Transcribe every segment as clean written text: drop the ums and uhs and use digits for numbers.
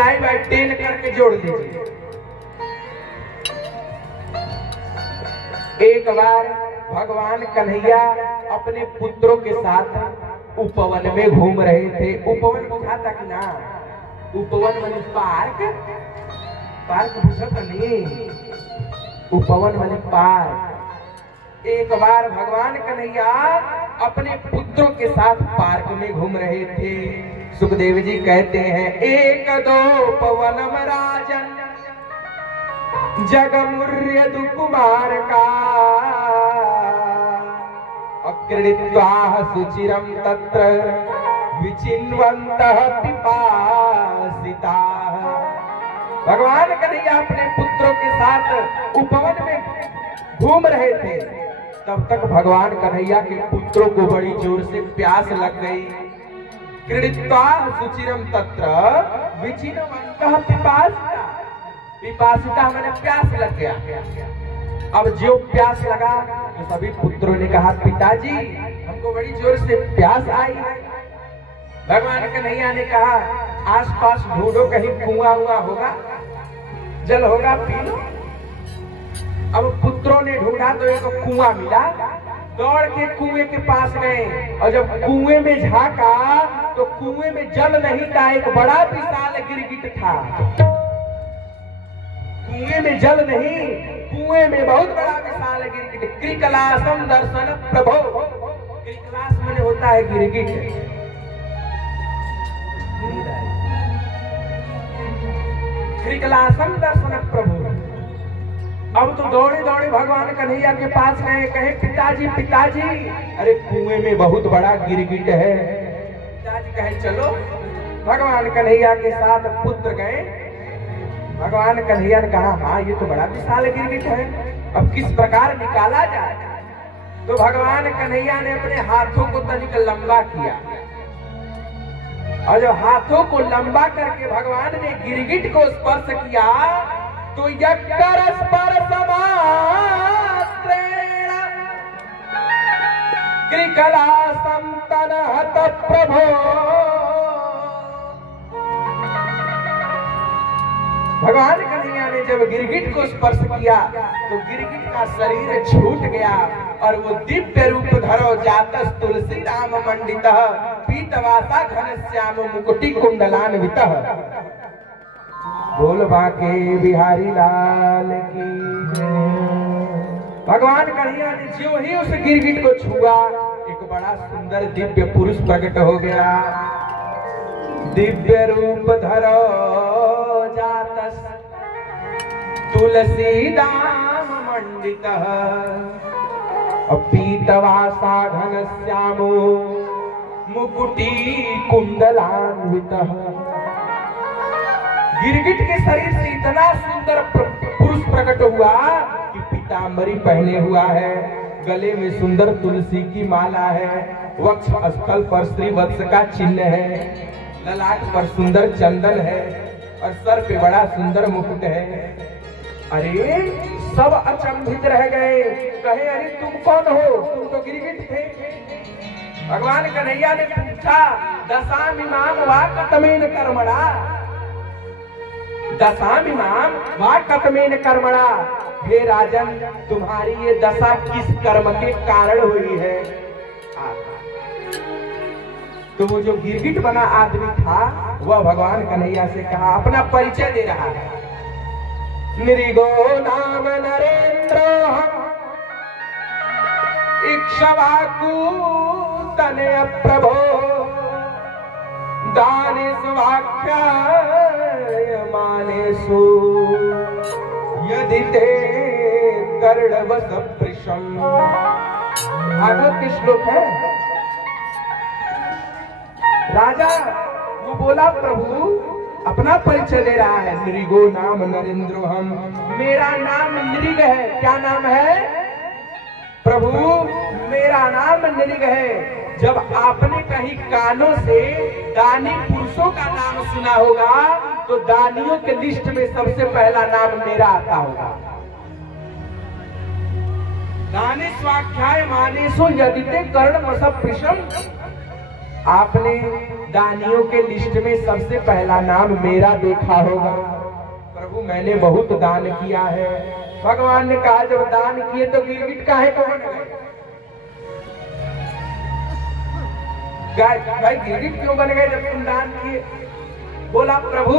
multiply/10 करके जोड़ दीजिए। एक बार भगवान कन्हैया अपने पुत्रों के साथ उपवन में घूम रहे थे। उपवन बुझाता कि ना? उपवन माने पार्क, पार्क बुझाता नहीं, उपवन माने पार्क। एक बार भगवान कन्हैया अपने पुत्रों के साथ पार्क में घूम रहे थे। सुखदेव जी कहते हैं, एक दो पवनम राजन जगमुर्य दुकुमार का अक्रीडित्वा सुचिरम तत्र विचिन्वन्तः पिपासिता। भगवान कन्हैया अपने पुत्रों के साथ उपवन में घूम रहे थे। तब तक भगवान कन्हैया के पुत्रों को बड़ी जोर से प्यास लग गई। क्रीडित्वा सुचिरम तत्र विचिन्वन्तः पिपासिता। पिपासिता मैंने प्यास लग गया। अब जो प्यास लगा तो सभी पुत्रों ने कहा, पिताजी हमको बड़ी जोर से प्यास आई है। भगवान कन्हैया ने कहा, आसपास ढूंढो, कहीं कुआं हुआ होगा, जल होगा, पी लो। अब पुत्रों ने ढूंढा तो एक कुआं मिला। दौड़ के कुएं के पास गए और जब कुएं में झांका तो कुएं में जल नहीं था, एक बड़ा विशाल गिरगिट था। कुएं में जल नहीं, कुएं में बहुत बड़ा विशाल गिरगिट। क्रिकलासम दर्शन प्रभो। क्रिकलास माने होता है गिरगिट। क्रिकलासम दर्शन प्रभु। अब तो दौड़े दौड़े भगवान कन्हैया के पास गए, कहे, पिताजी पिताजी, अरे कुएं में बहुत बड़ा गिरगिट है। पिताजी कहे, चलो। भगवान कन्हैया के साथ पुत्र गए। भगवान कन्हैया ने कहा, हाँ ये तो बड़ा विशाल गिरगिट है, अब किस प्रकार निकाला जाए? तो भगवान कन्हैया ने अपने हाथों को तनिक लंबा किया और जब हाथों को लंबा करके भगवान ने गिरगिट को स्पर्श किया तो यक्कर स्पर्श मात्रेण क्रिकलासं तनहत प्रभो। भगवान कन्हैया ने जब गिरगिट को स्पर्श किया तो गिरगिट का शरीर छूट गया और वो दिव्य रूप धरो जातस तुलसी राम मंडितः पीतवासा घनश्याम मुकुटि कुंडलान्वितः। बोल बाके बिहारी लाल की। भगवान कन्हैया ने जो ही उस गिरगिट को छुआ, एक बड़ा सुंदर दिव्य पुरुष प्रकट हो गया। दिव्य रूप धरो जातस तुलसी दाम मंडितः पीतवासा घनश्यामो मुकुटि कुंडलान्वितः। गिरगिट के शरीर से इतना सुंदर पुरुष प्रकट हुआ कि पीतांबरी पहने हुआ है, गले में सुंदर तुलसी की माला है, वक्ष स्थल पर श्री वत्स का चिन्ह है, ललाट पर सुंदर चंदन है और सर पे बड़ा सुंदर मुकुट है। अरे सब अचंभित रह गए, कहे, अरे तुम कौन हो? तुम तो गिरगिट थे। भगवान कन्हैया ने पूछा, दशामिमाम वा कतमेन कर्मणा। दशामिमाम वा कतमेन कर्मणा। हे राजन, तुम्हारी ये दशा किस कर्म के कारण हुई है? तो वो जो गिरगिट बना आदमी था वह भगवान कन्हैया से कहा, अपना परिचय दे रहा है। नृगो नाम नरेंद्र इक्ष्वाकु तनय प्रभो दानेषु वाक्यायमानेषु यदि ते कर्णवस पृशम्। आगे के श्लोक है। राजा वो बोला, प्रभु अपना परिचय दे रहा है। नृगो नाम नरेंद्र हम, मेरा नाम नृग है। क्या नाम है? प्रभु मेरा नाम नृग है। जब आपने कहीं कानों से दानी पुरुषों का नाम सुना होगा तो दानियों के लिस्ट में सबसे पहला नाम मेरा आता होगा। दाने स्वाख्याय मानेषु यदि ते कर्णवस पृशम्। आपने दानियों के लिस्ट में सबसे पहला नाम मेरा देखा होगा। प्रभु मैंने बहुत दान किया है। भगवान ने कहा जब दान किए तो गिरगिट काहे को बन गए? भाई गिरगिट क्यों बन गए जब तुम दान किए? बोला प्रभु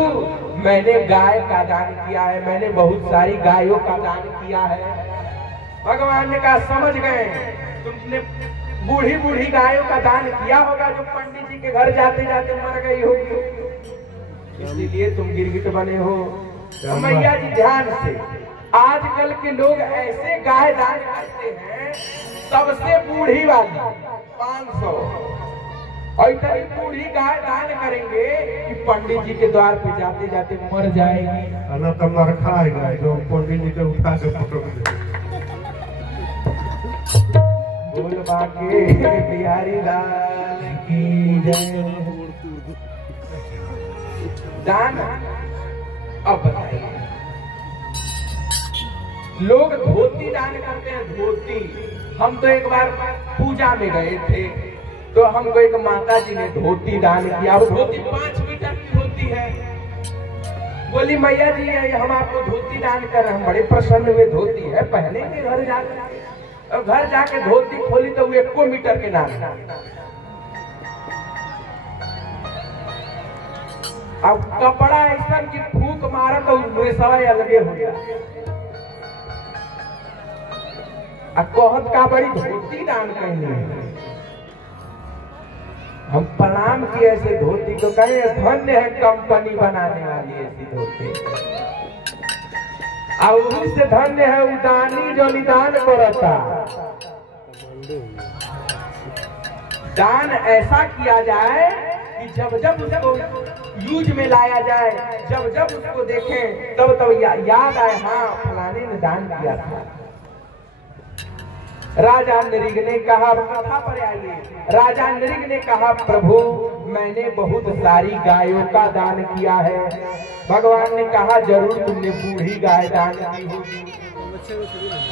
मैंने गाय का दान किया है, मैंने बहुत सारी गायों का दान किया है। भगवान ने कहा समझ गए, तुमने बूढ़ी बूढ़ी गायों का दान किया होगा जो पंडित जी के घर जाते जाते मर गई होगी, इसीलिए तुम गिरगिट बने हो। तो मैया जी ध्यान से, आजकल के लोग ऐसे गाय दान करते हैं, सबसे बूढ़ी वाली 500 और इतनी बूढ़ी गाय दान करेंगे कि पंडित जी के द्वार पे जाते जाते मर जाएगी। अना तो मर खाएगा जो पंडित जी के उठा के फोटो बोल बाके बिहारी लाल की जय। दान अब बताइए, लोग धोती दान करते हैं। धोती, हम तो एक बार पूजा में गए थे तो हमको एक माता जी ने धोती दान किया। अब धोती 5 मीटर की धोती है। बोली मैया जी हम आपको धोती दान कर रहे हैं। हम बड़े प्रसन्न हुए, धोती है पहनेंगे घर जाकर। और घर जाके धोती खोली तो वो 1 मीटर के नाम। अब कपड़ा ऐसा की फूक मारा तो सवाई अलगे हो गया। अब कहत का बड़ी धोती दान करनी। हम प्रणाम किए ऐसे धोती को, कहे धन्य है कंपनी बनाने वाली ऐसी धोती। और से धन्य है उदानी जो निदान करता। दान ऐसा किया जाए कि जब जब उसको यूज में लाया जाए, जब जब उसको देखें तब तब याद आए, हाँ फलाने ने दान किया था। राजा नृग ने कहा, कथा पर आइए, राजा नृग ने कहा प्रभु मैंने बहुत सारी गायों का दान किया है। भगवान ने कहा जरूर तुमने बूढ़ी गाय दान की होगी।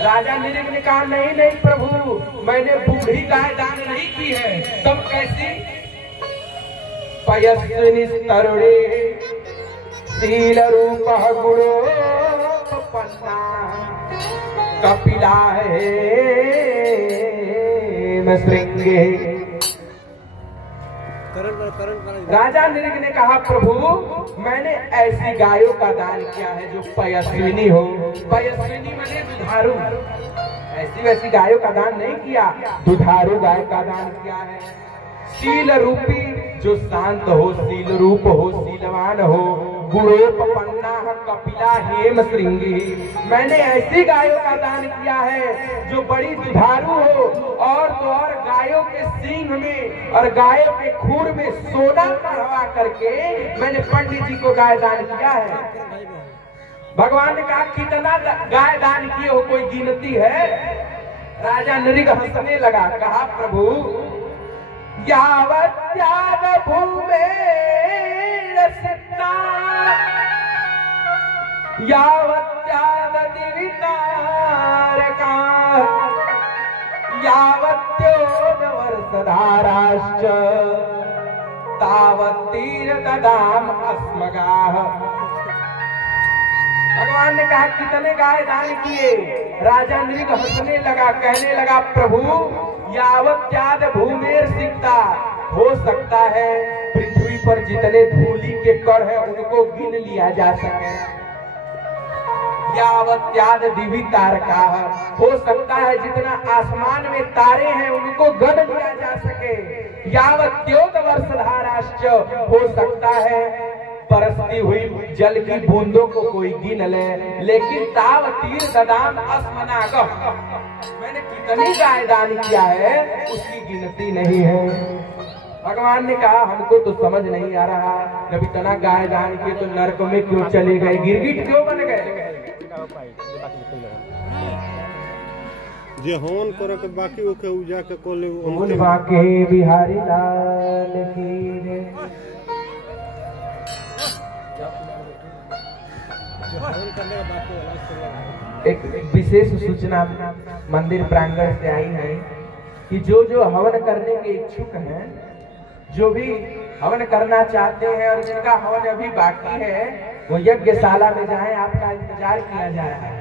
राजा नृग ने कहा नहीं नहीं प्रभु मैंने बूढ़ी गाय दान नहीं की है। तब कैसी? पयस्विनी तरुणे शील रूप गुणो पन्ना कपिला श्रृंगे। राजा नृग ने कहा प्रभु मैंने ऐसी गायों का दान किया है जो पयस्विनी हो। पयस्विनी माने दुधारू। ऐसी वैसी गायों का दान नहीं किया, दुधारू गाय का दान किया है। शील रूपी जो शांत हो, शील रूप हो, शीलवान हो, गुणोपन्ना कपिला हेम श्रृंगी। मैंने ऐसी गायों का दान किया है जो बड़ी दुधारू हो और तो और गायों के सींग में और गायों के खूर में सोना चढ़वा करके मैंने पंडित जी को गाय दान किया है। भगवान ने कहा कितना गाय दान किए हो, कोई गिनती है? राजा नृग हंसने लगा, कहा प्रभु यावत् त्याग भूमे यावत् त्याग दिवितारका यावत्योद वर्षधाराश्च तावत्तीर्तदाम अस्मगाः। भगवान ने कहा कितने गाय दान किए? राजा नृग हंसने लगा, कहने लगा प्रभु यावत् त्याग भूमेर सिकता, हो सकता है पृथ्वी पर जितने धूली के कण है उनको गिन लिया जा सके। यावत् त्याग दिवी तारका, हो सकता है जितना आसमान में तारे हैं उनको गन लिया जा सके। यावत् त्योद वर्षधाराश्च, हो सकता है बरसती हुई जल की बूंदों को कोई गिन ले, लेकिन ताव तीर ददाम अस्मनागः, मैंने कितनी गाय दान किया है उसकी गिनती नहीं है। भगवान ने कहा हमको तो समझ नहीं आ रहा, जब इतना गाय दान किए तो नरक में क्यों चले गए, गिरगिट क्यों बन गए? जे होन करे के बाकी ओके उजा के कोले बोल बाके बिहारी लाल की जय। एक विशेष सूचना मंदिर प्रांगण से आई है कि जो जो हवन करने के इच्छुक हैं, जो भी हवन करना चाहते हैं और जिनका हवन अभी बाकी है वो यज्ञशाला में जाएं, आपका इंतजार किया जा रहा है।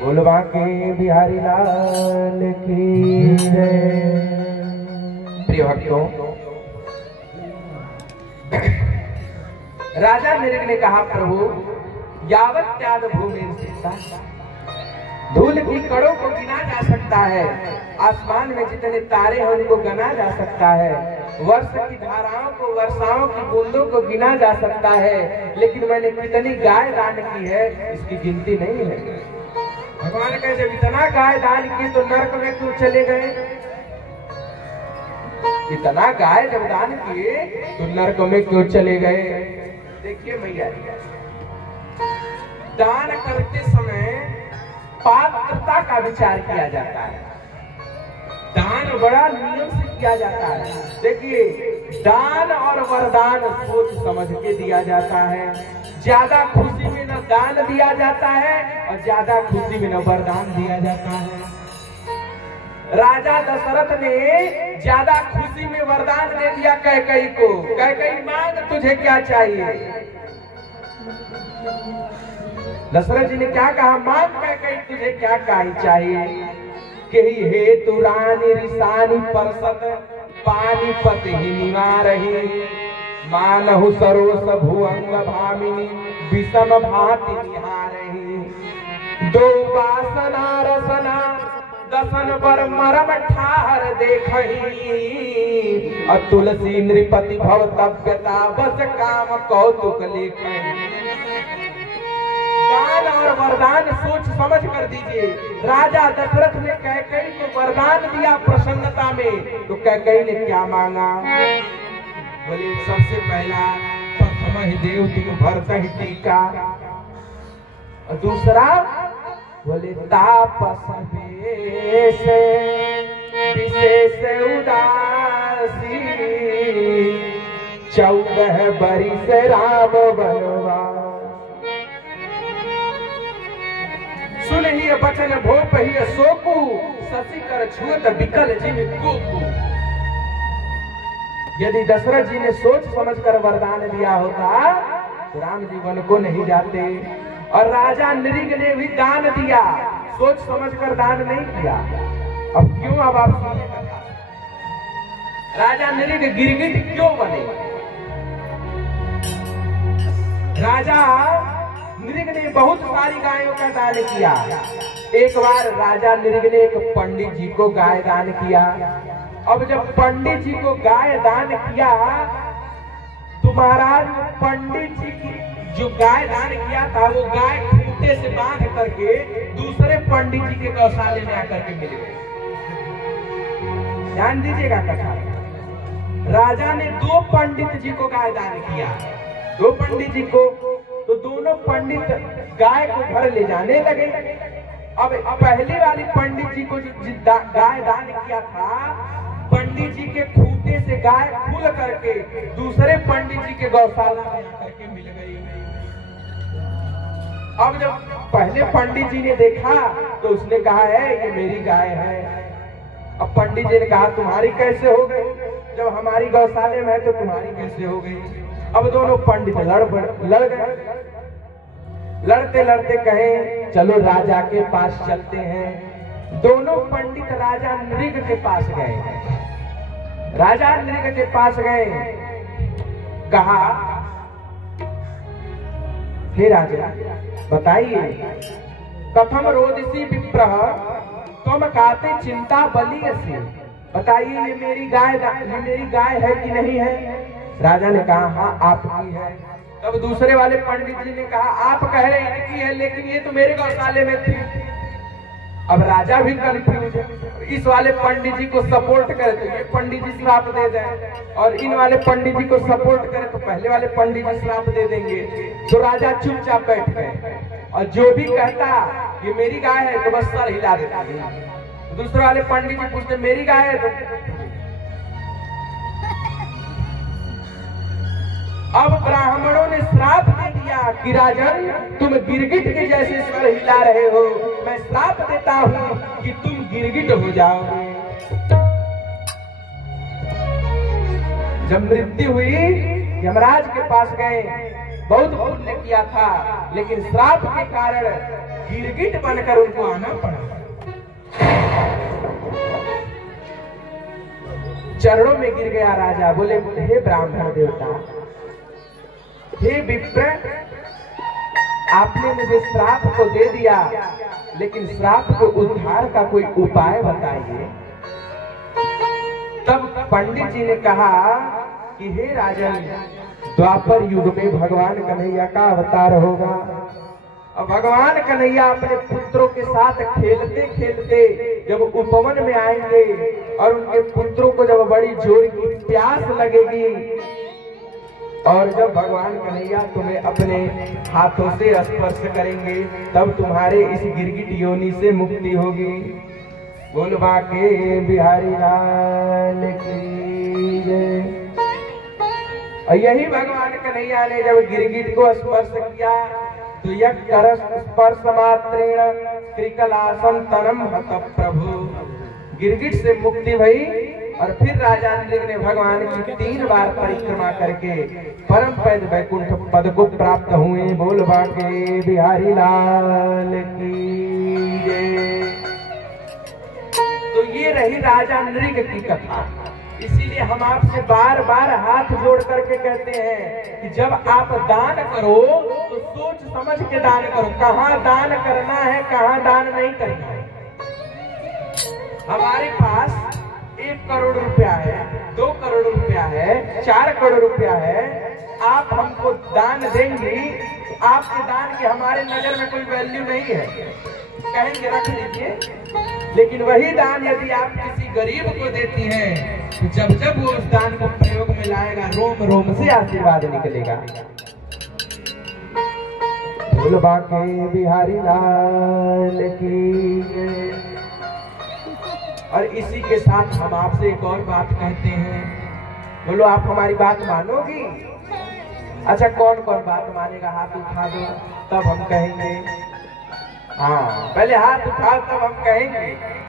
बोलवा के बिहारी लाल की जय। प्रिय भक्तों, राजा नृग ने कहा, प्रभु यावत त्याग भूमि सीता, धूल की कणों को गिना जा सकता है, आसमान में जितने तारे हैं उनको गिना जा सकता है, वर्ष की धाराओं को, वर्षाओं की बूंदों को गिना जा सकता है, लेकिन मैंने कितनी गाय दान की है इसकी गिनती नहीं है। भगवान कहे जब इतना गाय दान की तो नरक में क्यों चले गए? इतना गाय जब दान किए तो नरक में क्यों चले गए? देखिए मैया, दान करते समय पात्रता का विचार किया जाता है। दान बड़ा नियम से किया जाता है। देखिए, दान और वरदान सोच समझ के दिया जाता है। ज्यादा खुशी में न दान दिया जाता है और ज्यादा खुशी में न वरदान दिया जाता है। राजा दशरथ ने ज्यादा खुशी में वरदान दे दिया कैकेयी को। कैकेयी मांग, तुझे क्या चाहिए? दशरथ जी ने क्या कहा? मांग कैकेयी, तुझे क्या चाहिए? कही हे तु रानी रिसानी परसत, पानीपत ही निवारही, मानहु सरोस भुअंग भामिनी, विषम भाति निहारही, दो वासना रसना दसन पर मरम ठाहर देखही, तुलसी नृपति भवतव्यता बस काम कौतुक लेखही। दान और वरदान सोच समझ कर दीजिए। राजा दशरथ ने कैकेयी को वरदान दिया प्रसन्नता में, तो कैकेयी ने क्या मांगा? बोले सबसे पहला प्रथम ही देव तुम भरत ही टीका, और दूसरा बोले तापस वेश विशेष उदासी, 14 बरिस राम बनवास। सुन ही बचन भोप ही शोकु, शशि कर छुअत विकल जिन कोकु। यदि दशरथ जी ने सोच समझकर वरदान दिया होता तो राम जीवन को नहीं जाते। और राजा नृग ने भी दान दिया, सोच समझकर दान नहीं किया। अब क्यों? अब आप सुनिए कथा। राजा नृग गिरगिट क्यों बने? राजा नृग ने बहुत सारी गायों का दान किया। एक बार राजा नृग ने एक पंडित जी को गाय दान किया। अब जब पंडित जी को गाय दान किया तो महाराज पंडित जी की जो गाय दान किया था वो गाय खूंटे से बांध करके दूसरे पंडित जी के गौशाले में आकर के मिल गए। ध्यान दीजिएगा कथा। राजा ने 2 पंडित जी को गाय दान किया, 2 पंडित जी को, तो दोनों पंडित गाय को घर ले जाने लगे। अब पहले वाली पंडित जी को जो गाय दान किया था, पंडित जी के खूंटे से गाय खुल करके दूसरे पंडित जी के गौशाला में आकर के मिल गई। अब जब पहले पंडित जी ने देखा तो उसने कहा है ये मेरी गाय है। अब पंडित जी ने कहा तुम्हारी कैसे हो गई? जब हमारी गौशाले में है तो तुम्हारी कैसे हो गई? अब दोनों पंडित लड़ गए। लड़ते लड़ते कहे चलो राजा के पास चलते हैं। दोनों पंडित राजा नृग के पास गए। राजा नृग के पास गए, कहा हे राजा बताइए, कथम रोदसी विप्रह तुम खाते चिंता बलि से, बताइए ये मेरी गाय है कि नहीं है? राजा ने कहा हाँ आपकी है। तब दूसरे वाले पंडित जी ने कहा आप कह रहे हैं इनकी है, लेकिन ये तो मेरे गौशाले में थी। अब राजा भी कंफ्यूज है, इस वाले पंडित जी को सपोर्ट करे तो ये पंडित जी श्राप दे दें, और इन वाले पंडित जी को सपोर्ट करे तो पहले वाले पंडित जी श्राप दे देंगे। तो राजा चुपचाप बैठ गए, और जो भी कहता ये मेरी गाय है तो बस सर हिला देता। दूसरे वाले पंडित जी पूछते मेरी गाय है तो अब ब्राह्मणों ने श्राप दे दिया कि राजन तुम गिरगिट के जैसे सर हिला रहे हो, मैं श्राप देता हूं कि तुम गिरगिट हो जाओगे। जब मृत्यु हुई यमराज के पास गए, बहुत पुण्य किया था लेकिन श्राप के कारण गिरगिट बनकर उनको आना पड़ा। चरणों में गिर गया राजा, बोले हे ब्राह्मण देवता, हे विप्र, आपने मुझे श्राप को दे दिया लेकिन श्राप को उद्धार का कोई उपाय बताइए। तब पंडित जी ने कहा कि हे राजन, द्वापर युग में भगवान कन्हैया का अवतार होगा। अब भगवान कन्हैया अपने पुत्रों के साथ खेलते खेलते जब उपवन में आएंगे और उनके पुत्रों को जब बड़ी जोर की प्यास लगेगी और जब भगवान कन्हैया तुम्हें अपने हाथों से स्पर्श करेंगे तब तुम्हारे इस गिरगिट योनि से मुक्ति होगी। बोलबा के बिहारी लाल की जय। और यही भगवान कन्हैया ने जब गिरगिट को स्पर्श किया तो यह कर स्पर्श मात्रेण कृकलासम तरम हत प्रभु, गिरगिट से मुक्ति भई। और फिर राजा नृग ने भगवान की 3 बार परिक्रमा करके परम पद वैकुंठ पद को प्राप्त हुए। बोल बाके बिहारी लाल की जय। तो ये रही राजा नृग की कथा। इसीलिए हम आपसे बार बार हाथ जोड़ करके कहते हैं कि जब आप दान करो तो सोच समझ के दान करो, कहाँ दान करना है कहाँ दान नहीं करना है। हमारे पास 1 करोड़ रुपया है, 2 करोड़ रुपया है, 4 करोड़ रुपया है, आप हमको दान देंगी तो आपके दान की हमारे नजर में कोई वैल्यू नहीं है, कहेंगे रख लीजिए। लेकिन वही दान यदि आप किसी गरीब को देती हैं तो जब जब वो उस दान को प्रयोग में लाएगा रोम रोम से आशीर्वाद निकलेगा। बोल बाके बिहारी लाल की जय। और इसी के साथ हम आपसे एक और बात कहते हैं, बोलो आप हमारी बात मानोगी? अच्छा कौन कौन बात मानेगा? हाथ उठा दो तब हम कहेंगे। हाँ पहले हाथ उठाओ तब हम कहेंगे।